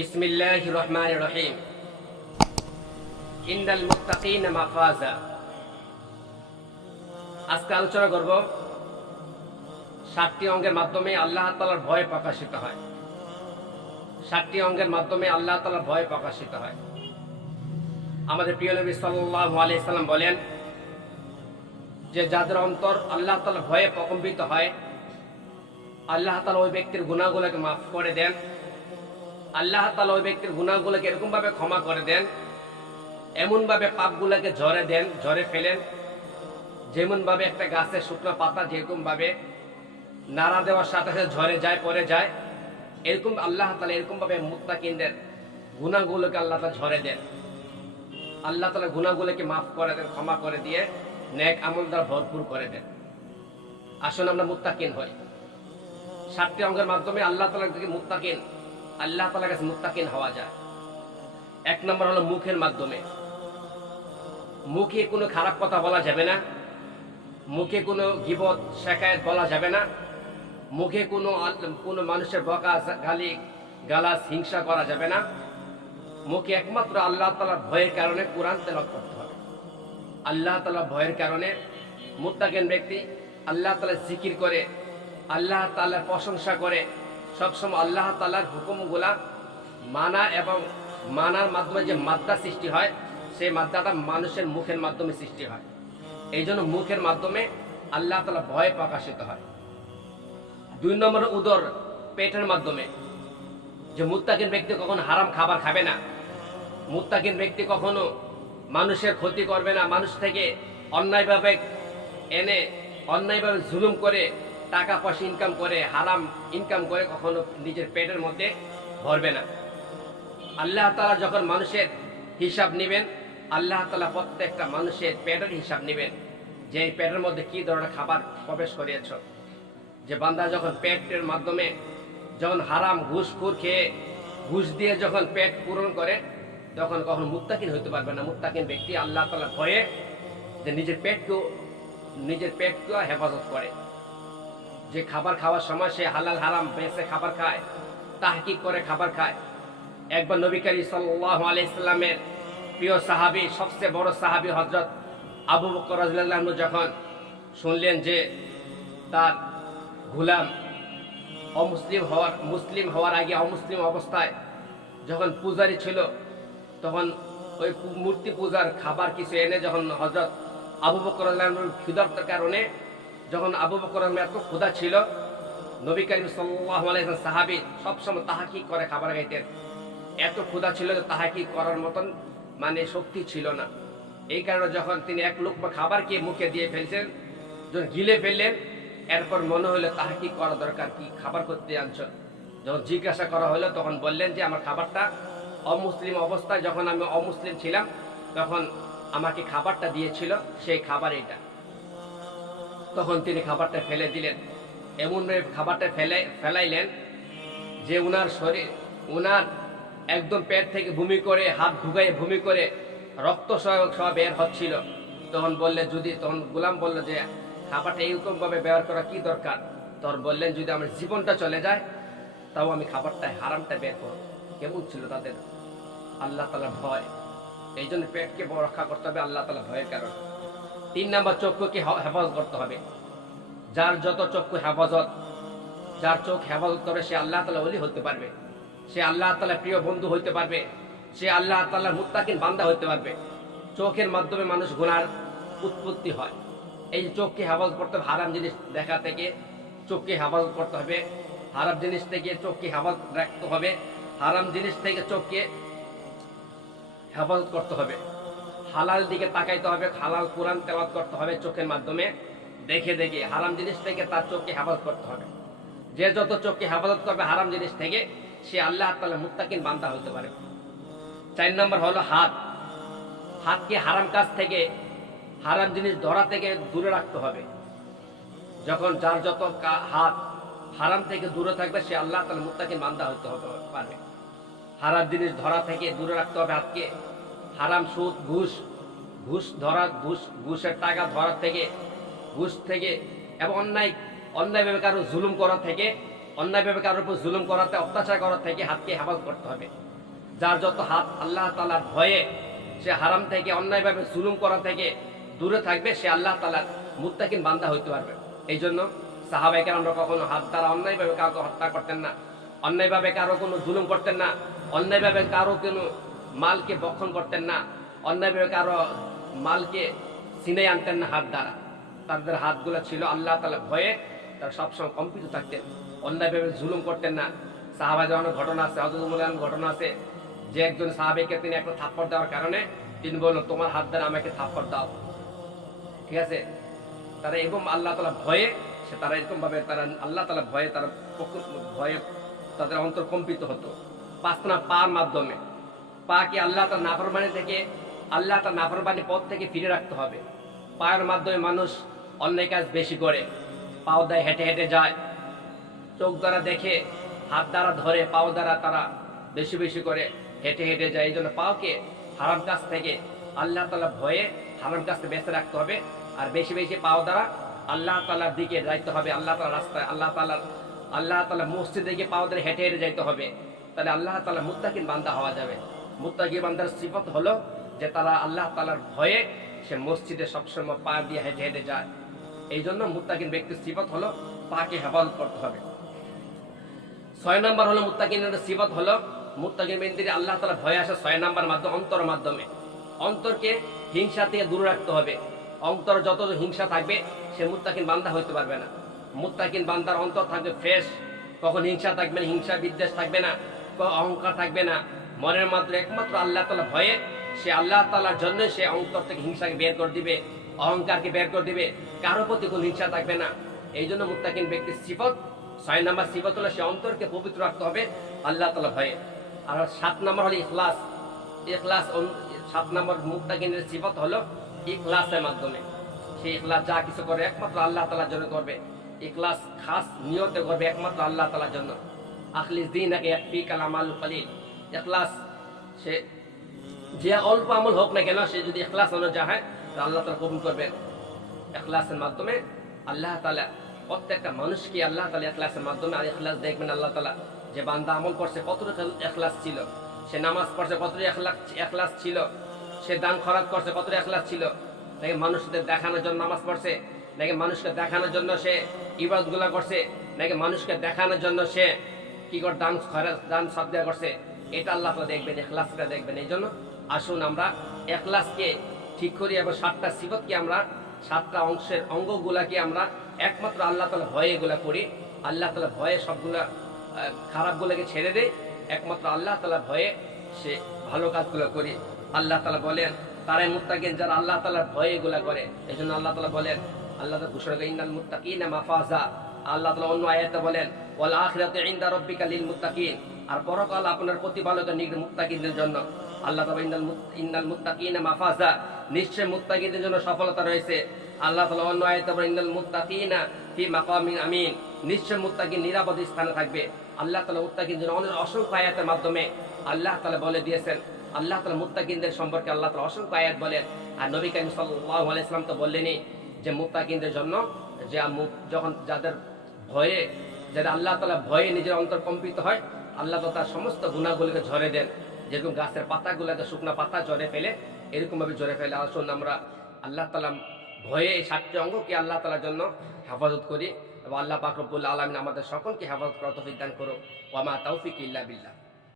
বিসমিল্লাহির রহমানির রহিম। ইন্নাল মুত্তাকিনা মাফাজা। আজকে আলোচনা করব 7টি অঙ্গের মাধ্যমে আল্লাহ তাআলার ভয় প্রকাশিত হয়। 7টি অঙ্গের মাধ্যমে আল্লাহ তাআলার ভয় প্রকাশিত হয়। আমাদের প্রিয় নবী সাল্লাল্লাহু আলাইহি সাল্লাম বলেন যে যাদের অন্তর আল্লাহ তাআলার ভয়ে প্রকম্পিত হয়, আল্লাহ তাআলা ওই ব্যক্তির গুনাহগুলোকে মাফ করে দেন। আল্লাহ তাআলা ওই ব্যক্তির গুনাহগুলোকে এরকম ভাবে ক্ষমা করে দেন, এমন ভাবে পাপগুলোকে ঝরে ফেলেন, যেমন ভাবে একটা গাছের শুকনো পাতা যেরকম ভাবে নাড়া দেওয়ার সাথে সাথে ঝরে যায়, পড়ে যায়, এরকম আল্লাহ তাআলা এরকম ভাবে মুত্তাকিনদের গুনাহগুলোকে আল্লাহ তাআলা ঝরে দেন। আল্লাহ তাআলা গুনাহগুলোকে মাফ করে দেন, ক্ষমা করে দিয়ে নেক আমল দ্বারা ভরপুর করে দেন। আসুন আমরা মুত্তাকিন হই। 7টি অঙ্গের মাধ্যমে আল্লাহ তাআলার দিকে আল্লাহ তাআলার কাছে মুত্তাকিন হওয়া যায়। 1 নম্বর হলো মুখের মাধ্যমে। মুখে কোনো খারাপ কথা বলা যাবে না, মুখে কোনো গীবত শিকায়ত বলা যাবে না, মুখে কোনো মানুষের বকা গালাজ হিংসা করা যাবে না। মুখে একমাত্র আল্লাহ তাআলার ভয়ের কারণে কোরআন তেলাওয়াত করতে হবে। আল্লাহ তাআলার ভয়ের কারণে মুত্তাকিন ব্যক্তি আল্লাহ তাআলার জিকির করে, আল্লাহ তাআলার প্রশংসা করে, সবসময় আল্লাহ তাআলার হুকুমগুলা মানা এবং মানার মাধ্যমে যে মাদ্দা সৃষ্টি হয়, সেই মাদ্দাটা মানুষের মুখের মাধ্যমে সৃষ্টি হয়। এই জন্য মুখের মাধ্যমে আল্লাহ তাআলা ভয় প্রকাশিত হয়। 2 নম্বর উদর, পেটের মাধ্যমে। যে মুত্তাকিন ব্যক্তি কখনো হারাম খাবার খাবে না, মুত্তাকিন ব্যক্তি কখনো মানুষের ক্ষতি করবে না, মানুষ থেকে অন্যায়ভাবে জুলুম করে টাকা পয়সা ইনকাম করে, হারাম ইনকাম করে কখনো নিজের পেটের মধ্যে ভরবে না। আল্লাহ তাআলা যখন মানুষের হিসাব নেবেন, আল্লাহ তাআলা প্রত্যেকটা মানুষের পেটের হিসাব নেবেন, যে এই পেটের মধ্যে কি ধরনের খাবার প্রবেশ করিয়েছ। যে বান্দা যখন পেটের মাধ্যমে যখন হারাম ঘুষখোর খেয়ে ঘুষ দিয়ে যখন পেট পূরণ করে, তখন কখনো মুত্তাকিন হইতে পারবে না। মুত্তাকিন ব্যক্তি আল্লাহ তাআলার ভয়ে যে নিজের পেটকেও হেফাজত করে। যে খাবার খাওয়ার সময় সে হালাল হারাম বেছে খাবার খায়, তাহকিক করে খাবার খায়। একবার নবী করিম সাল্লাল্লাহু আলাইহি সাল্লামের প্রিয় সাহাবী, সবচেয়ে বড় সাহাবী হযরত আবু বকর রাদিয়াল্লাহু আনহু যখন শুনলেন যে তার গোলাম মুসলিম হওয়ার আগে অমুসলিম অবস্থায় যখন পূজারী ছিল, তখন ওই মূর্তি পূজার খাবার কিছু এনে যখন হযরত আবু বকর রাদিয়াল্লাহু আনহুর ক্ষুধার্তের কারণে, যখন আবু বকর এত ক্ষুধা ছিল, নবী করিম সাল্লাল্লাহু আলাইহি ওয়াসাল্লাম সাহাবী সবসময় তাহকিক করে খাবার খাইতেন। এত ক্ষুধা ছিল যে তাহকিক করার মতন শক্তি ছিল না। এই কারণে যখন তিনি এক লুকমা খাবার খেয়ে মুখে দিয়ে ফেলছেন, যখন গিলে ফেললেন, এরপর মনে হলো তাহকিক করা দরকার, কি খাবার করতে আনছো। যখন জিজ্ঞাসা করা হলো, তখন বললেন যে আমার খাবারটা অমুসলিম অবস্থায়, যখন আমি অমুসলিম ছিলাম তখন আমাকে খাবারটা দিয়েছিল, সেই খাবার এটা। তখন তিনি খাবারটা ফেলে দিলেন। এমনভাবে খাবারটা ফেলাইলেন যে উনার একদম পেট থেকে বমি করে, হাত ঢুকাইয়ে বমি করে রক্ত সহ বের হচ্ছিল। তখন গোলাম বলল যে খাবারটা এইরকম ভাবে ব্যবহার করা কি দরকার। তখন বললেন যদি আমার জীবনটা চলে যায় তাও আমি খাবারটা হারামটা বের করব। কেমন ছিল তাদের আল্লাহ তাআলার ভয়। এই জন্য পেটকে রক্ষা করতে হবে আল্লাহ তাআলার ভয়ের কারণে। 3 নম্বর, চক্ষুকে হেফাজত করতে হবে। যার যত চক্ষু হেফাজত, যার চোখ হেফাজত করে, সে আল্লাহ তাআলা ওলি হতে পারবে, সে আল্লাহ তাআলার প্রিয় বন্ধু হইতে পারবে, সে আল্লাহ তাআলার মুত্তাকিন বান্দা হইতে পারবে। চোখের মাধ্যমে মানুষ গুনার উৎপত্তি হয়। এই চোখকে হেফাজত করতে হবে, হারাম জিনিস দেখা থেকে চোখকে হেফাজত করতে হবে, হারাম জিনিস থেকে চোখকে হেফাজত রাখতে হবে, হারাম জিনিস থেকে চোখকে হেফাজত করতে হবে। হালাল দিকে তাকাইতে হবে, হালাল কোরআন তেলাওয়াত করতে হবে চোখের মাধ্যমে দেখে দেখে। হারাম জিনিস থেকে তার চোখকে হেফাজত করতে হবে। যে যত চোখকে হেফাজত করবে হারাম জিনিস থেকে, সে আল্লাহ তাআলার মুত্তাকিন বান্দা হতে পারে। 4 নম্বর হলো হাত। হাতকে হারাম কাজ থেকে, হারাম জিনিস ধরা থেকে দূরে রাখতে হবে। যখন যার যত হাত হারাম থেকে দূরে থাকবে, সে আল্লাহ তাআলার মুত্তাকিন বান্দা হতে পারবে। হারাম জিনিস ধরা থেকে দূরে রাখতে হবে হাতকে। হারাম সুদ ঘুষের টাকা ধরা থেকে, ঘুষ থেকে এবং অন্যায়ভাবে কারো জুলুম করা থেকে অন্যায়ভাবে কারোর উপর জুলুম করাতে, অত্যাচার করার থেকে হাতকে হেফাজত করতে হবে। যার যত হাত আল্লাহ তাআলার ভয়ে সে হারাম থেকে, অন্যায়ভাবে জুলুম করা থেকে দূরে থাকবে, সে আল্লাহ তাআলার মুত্তাকিন বান্দা হইতে পারবে। এই জন্য সাহাবায়ে কেরামরা কখনো হাত দ্বারা অন্যায়ভাবে কাউকে হত্যা করতেন না, অন্যায়ভাবে কারো কোনো জুলুম করতেন না, অন্যায়ভাবে কারো কোনো মালকে বক্ষণ করতেন না, অন্যায়ভাবে কারো মালকে ছিনাই আনতেন না হাত দ্বারা। তাদের হাতগুলো ছিল আল্লাহ তাআলার ভয়ে, তারা সবসময় কম্পিত থাকতেন, অন্যায়ভাবে জুলুম করতেন না। সাহাবা জানানোর ঘটনা আছে, হযরত উমর ঘটনা আছে, যে একজন সাহাবীকে তিনি একটা থাপ্পড় দেওয়ার কারণে তিনি বললেন, তোমার হাত দ্বারা আমাকে থাপ্পড় দাও। ঠিক আছে, তারা এবং আল্লাহ তাআলা ভয়ে তারা এরকম ভাবে তারা আল্লাহ তাআলা ভয়ে তারা ভয়ে তাদের অন্তর কম্পিত হতো। পাঁচটা পার মাধ্যমে পাকে আল্লাহ তাআলার নাফরমানি থেকে, আল্লাহ তাআলার নাফরমানি পথ থেকে ফিরে রাখতে হবে। পায়ের মাধ্যমে মানুষ অন্যায় কাজ বেশি করে, পাও দেয়, হেঁটে হেঁটে যায়, চোখ দ্বারা দেখে, হাত দ্বারা ধরে, পাও দ্বারা তারা বেশি বেশি করে হেঁটে হেঁটে যায়। এই জন্য পাওকে হারাম কাজ থেকে আল্লাহ তাআলা ভয়ে হারাম কাজ থেকে বেঁচে রাখতে হবে। আর বেশি বেশি পাও দ্বারা আল্লাহ তাআলার দিকে যাইতে হবে, আল্লাহ তাআলার রাস্তায়, আল্লাহ তাআলা মসজিদে দিকে পাও দ্বারা হেঁটে হেঁটে যাইতে হবে। তাহলে আল্লাহ তাআলা মুত্তাকিন বান্দা হওয়া যাবে। মুত্তাকি বান্দার সিফত হলো যে তারা আল্লাহ তাআলার ভয়ে সে মসজিদে সবসময় পা দিয়ে হেঁটে হেঁটে যায়। এই জন্য মুত্তাকিন ব্যক্তির সিফত হলো পাকে হেফাজত করতে হবে। 6 নম্বর হলো মুত্তাকিনের সিফত হলো, মুত্তাকিন ব্যক্তির আল্লাহ তাআলা ভয় আসে 6 নম্বর মাধ্যমে, অন্তরের মাধ্যমে। অন্তরকে হিংসা থেকে দূরে রাখতে হবে। অন্তর যত হিংসা থাকবে সে মুত্তাকিন বান্দা হইতে পারবে না। মুত্তাকিন বান্দার অন্তর থাকবে ফ্রেশ, কখন হিংসা থাকবে না, হিংসা বিদ্বেষ থাকবে না, অহংকার থাকবে না। মনের মাত্র একমাত্র আল্লাহ তাআলা ভয়ে সে আল্লাহ তাআলার জন্য সে অন্তর থেকে হিংসাকে বের করে দিবে, অহংকারকে বের করে দিবে, কারো প্রতি কোনো হিংসা থাকবে না। এই জন্য মুত্তাকিন ব্যক্তির সিফত 6 নম্বর সিফত হলো সে অন্তরকে পবিত্র রাখতে হবে আল্লাহ তাআলা ভয়ে। আর 7 নম্বর হলো ইখলাস। 7 নম্বর মুত্তাকিনের সিফত হলো ইখলাসের মাধ্যমে। সেই ইখলাস যা কিছু করে একমাত্র আল্লাহ তাআলার জন্য করবে, ইখলাস খাস নিয়তে করবে একমাত্র আল্লাহ তাআলার জন্য। আখলিস দীনাকা ইয়াকফিকাল আমালুল কলিল। ইখলাস সে যে অল্প আমল হোক না কেন, সে যদি ইখলাস অনুযায়ী হয় তাহলে আল্লাহ তাআলা কবুল করবেন। ইখলাসের মাধ্যমে আল্লাহ তাআলা প্রত্যেকটা মানুষকে আল্লাহ তাআলা ইখলাসের মাধ্যমে, আর ইখলাস দেখবেন আল্লাহ তাআলা যে বান্দা আমল করছে কতটুকু ইখলাস ছিল, সে নামাজ পড়ছে কতটুকু ইখলাস ছিল, সে দান খরচ করছে কতটুকু ইখলাস ছিল, নাকি মানুষদের দেখানোর জন্য নামাজ পড়ছে, নাকি মানুষকে দেখানোর জন্য সে ইবাদতগুলো করছে, নাকি মানুষকে দেখানোর জন্য সে কি করে দান খরচ দান সাদকা করছে, এটা আল্লাহ তাআলা দেখবেন, ইখলাসটা দেখবেন। এই জন্য আসুন আমরা ইখলাসকে ঠিক করি এবং 7টা সিফতকে আমরা 7টা অঙ্গগুলাকে আমরা একমাত্র আল্লাহ তাআলা ভয়ে এগুলা করি। আল্লাহ তাআলা ভয়ে সবগুলা খারাপগুলোকে ছেড়ে দেয়, একমাত্র আল্লাহ তাআলা ভয়ে সে ভালো কাজগুলো করি। আল্লাহ তাআলা বলেন তারাই মুত্তাকিন যারা আল্লাহ তাআলার ভয়ে এগুলা করে। এই জন্য আল্লাহ তাআলা বলেন, আল্লাহ তাআলা ঘোষণা করেন ইন্নাল মুত্তাকিনা মাফাজা। আল্লাহ তাআলা অন্য আয়াতে বলেন ওয়াল আখিরাতু ইনদা রাব্বিকা লিল মুত্তাকিন, আর পরকাল আপনার প্রতিপালকের নিকট মুত্তাকিনদের জন্য। আল্লাহ তাআলা ইন্নাল মুত্তাকিনা মাফাজা, নিশ্চয় মুত্তাকিনদের জন্য সফলতা রয়েছে। আল্লাহ তাআলা অন্য আয়াতে বলেন ইন্নাল মুত্তাকিনা ফি মাকামিন আমিন, নিশ্চয় মুত্তাকিন নিরাপদ স্থানে থাকবে। আল্লাহ তাআলা মুত্তাকিনদের জন্য অসংখ্য আয়াতের মাধ্যমে আল্লাহ তাআলা বলে দিয়েছেন। আল্লাহ তাআলা মুত্তাকিনদের সম্পর্কে আল্লাহ তাআলা অসংখ্য আয়াত বলেন। আর নবী কারীম সাল্লাল্লাহু আলাইহি ওয়াসাল্লাম তো বললেনই যে মুত্তাকিনদের জন্য যে যখন যাদের ভয়ে, যারা আল্লাহ তাআলা ভয়ে নিজের অন্তর কম্পিত হয়, আল্লাহ তাআলা তার সমস্ত গুনাহগুলোকে ঝরে দেন। যেরকম গাছের পাতাগুলোকে শুকনো পাতা ঝরে ফেলে, এরকম ভাবে ঝরে ফেলে। আসুন আমরা আল্লাহ তাআলা ভয়ে এই 7টি অঙ্গকে আল্লাহ তাআলার জন্য হেফাজত করি এবং আল্লাহ পাক রব্বুল আলামিন আমাদের সকলকে হেফাজত করার তৌফিক দান করুন। ওয়া মা তাওফিক ইল্লা বিল্লাহ।